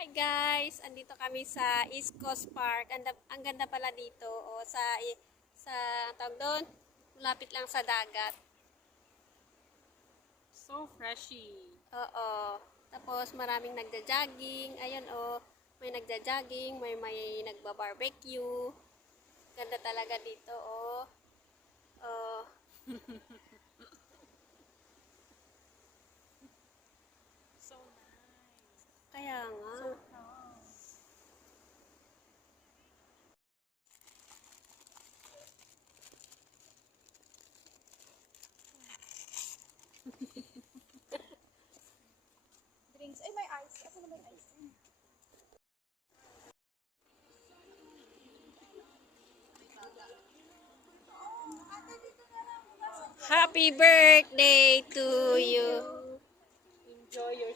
Hi guys, andito kami sa East Coast Park. Ang ganda pala dito, sa tawag doon, malapit lang sa dagat. So freshy. Oo. Tapos maraming nagja-jogging. Ayun may nagja-jogging, may nagba-barbecue. Ganda talaga dito, oh. Oh, So nice. kaya nga. So calm. Drinks. Ay, may ice. Asan na may ice? Happy birthday to you. Enjoy your